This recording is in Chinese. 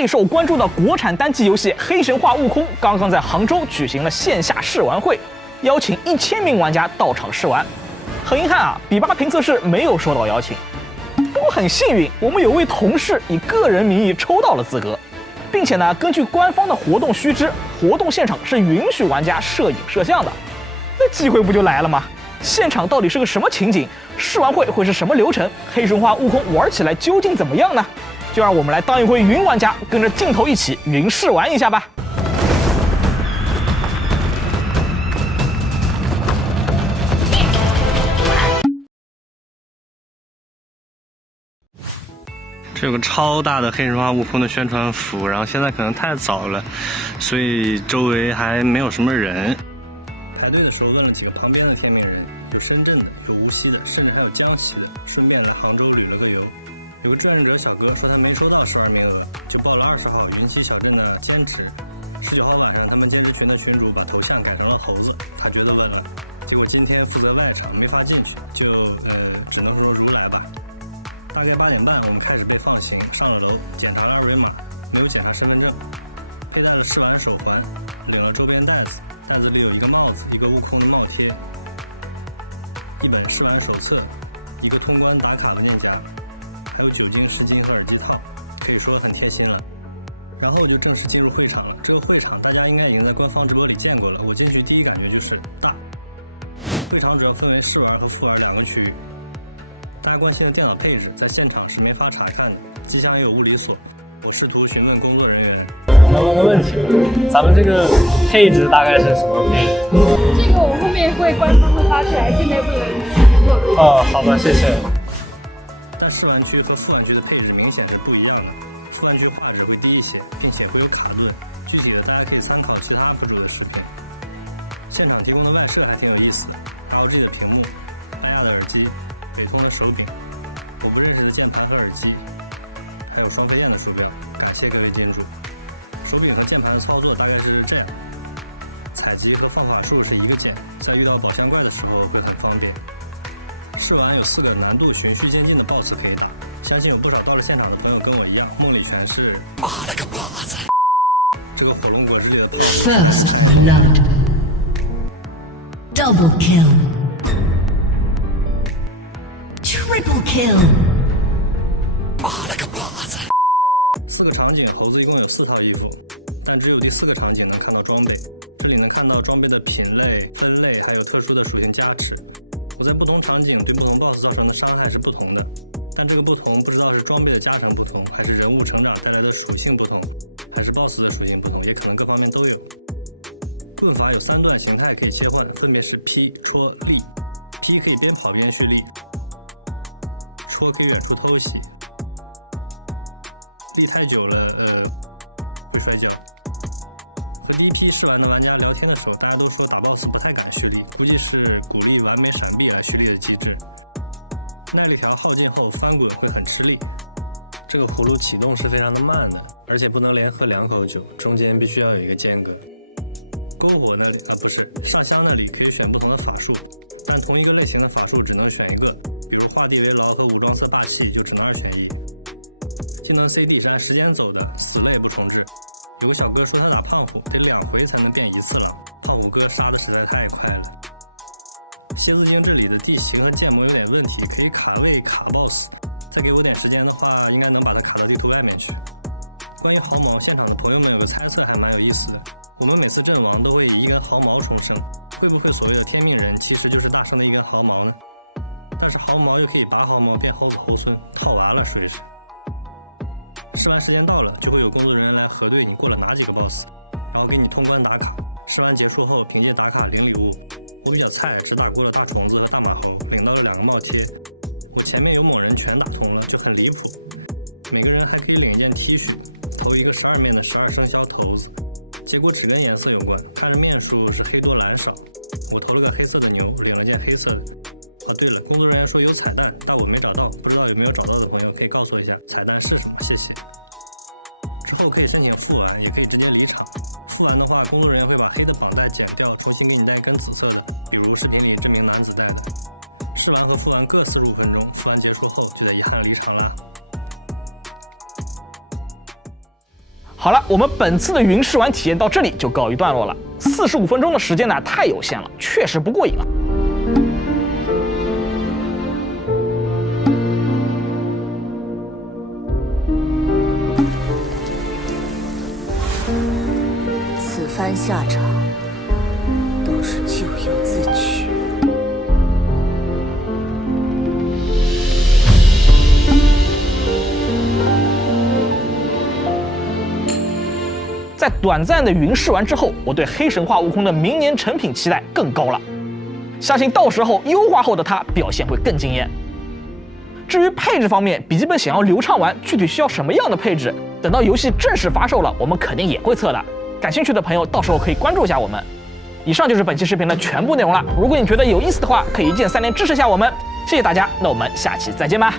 备受关注的国产单机游戏《黑神话：悟空》刚刚在杭州举行了线下试玩会，邀请1000名玩家到场试玩。很遗憾啊，比巴评测室没有收到邀请。不过很幸运，我们有位同事以个人名义抽到了资格，并且呢，根据官方的活动须知，活动现场是允许玩家摄影摄像的。那机会不就来了吗？现场到底是个什么情景？试玩会会是什么流程？黑神话：悟空玩起来究竟怎么样呢？就让我们来当一回云玩家，跟着镜头一起云试玩一下吧。这有个超大的黑神话：悟空的宣传幅，然后现在可能太早了，所以周围还没有什么人。排队的时候问了几个旁边的天命人，有深圳的，有无锡的，甚至还有江西的，顺便来杭州旅了个游。有个志愿者小哥说他没收到12名额，就报了20号云栖小镇的兼职。19号晚上，他们兼职群的群主把头像改成了猴子，他觉得稳了。结果今天负责外场没法进去，就只能说如来吧。大概8点半，我们开始被放行，上了楼，检查了2维码，没有检查身份证，佩戴了试玩手环，领了周边袋子，袋子里有一个帽子，一个悟空的帽贴，一本试玩手册，一个通关打卡文件夹，还有酒精、湿巾和耳机套，可以说很贴心了。然后就正式进入会场了。这个会场大家应该已经在官方直播里见过了，我进去第一感觉就是大。会场主要分为试玩和复玩2个区域。大家关心的电脑配置在现场是没法查看的，机箱也有物理锁。我试图询问工作人员，能问个问题，咱们这个配置大概是什么配置？这个我后面会官方的发出来，现在不能说。哦，好吧，谢谢。但试玩区和复玩区的配置明显是不一样的，复玩区画质会低一些，并且会有卡顿，具体的大家可以参考其他 UP 主的视频。现场提供的外设还挺有意思的 ，LG 的屏幕，拜亚的耳机，北通的手柄，我不认识的键盘和耳机，还有双飞燕的鼠标，感谢各位金主。手柄和键盘的操作大概是这样，采集和放法术是一个键，在遇到宝箱怪的时候会很方便。试玩有4个难度循序渐进的 BOSS 可以打，相信有不少到了现场的朋友跟我一样，梦里全是这个火龙果汁里的胖虎实在是太猛了。Double kill. Triple kill. 4个场景，猴子一共有4套衣服，但只有第4个场景能看到装备。这里能看到装备的品类、分类，还有特殊的属性加持。我在不同场景对不同 BOSS 造成的伤害是不同的，但这个不同不知道是装备的加成不同，还是人物成长带来的属性不同，还是 BOSS 的属性不同，也可能各方面都有。棍法有3段形态可以切换，分别是劈、戳、立。劈可以边跑边蓄力，戳可以远处偷袭，立太久了会摔跤。和第一批试玩的玩家聊天的时候，大家都说打 BOSS 不太敢蓄力，估计是鼓励完美闪避来蓄力的机制。耐力条耗尽后翻滚会很吃力，这个葫芦启动是非常的慢的，而且不能连喝2口酒，中间必须要有一个间隔。篝火那里不是上香那里可以选不同的法术，但同一个类型的法术只能选一个，比如画地为牢和武装色霸气就只能2选1。技能 CD 是按时间走的，死了也不重置。有个小哥说他打胖虎得2回才能变1次狼，胖虎哥杀的实在太快了。蝎子精这里的地形和建模有点问题，可以卡位卡 BOSS， 再给我点时间的话，应该能把它卡到地图外面去。关于毫毛，现场的朋友们有个猜测还蛮有意思的，我们每次阵亡都会以1根毫毛重生，会不会所谓的天命人其实就是大圣的1根毫毛呢？但是毫毛又可以拔毫毛变猴子猴孙，套娃了谁是？试玩时间到了，就会有工作人员来核对你过了哪几个 BOSS， 然后给你通关打卡。试玩结束后，凭借打卡领礼物。我比较菜，只打过了大虫子和大马猴，领到了2个帽贴。我前面有猛人全打通了，就很离谱。每个人还可以领一件 T 恤，投一个12面的12生肖头子。结果只跟颜色有关，看着面数是黑多蓝少。我投了个黑色的牛，领了件黑色的。对了，工作人员说有彩蛋，但我没找到，不知道有没有找到的朋友可以告诉我一下彩蛋是什么，谢谢。之后可以申请复玩，也可以直接离场。复玩的话，工作人员会把黑的绑带剪掉，重新给你带一根紫色的，比如视频里这名男子带的。试玩和复玩各45分钟，复玩结束后就得遗憾离场啦。好了，我们本次的云试玩体验到这里就告一段落了。45分钟的时间呢，太有限了，确实不过瘾啊。此番下场都是咎由自取。在短暂的云试完之后，我对黑神话悟空的明年成品期待更高了，相信到时候优化后的它表现会更惊艳。至于配置方面，笔记本想要流畅玩，具体需要什么样的配置，等到游戏正式发售了，我们肯定也会测的。感兴趣的朋友到时候可以关注一下我们。以上就是本期视频的全部内容了。如果你觉得有意思的话，可以1键3连支持一下我们，谢谢大家。那我们下期再见吧。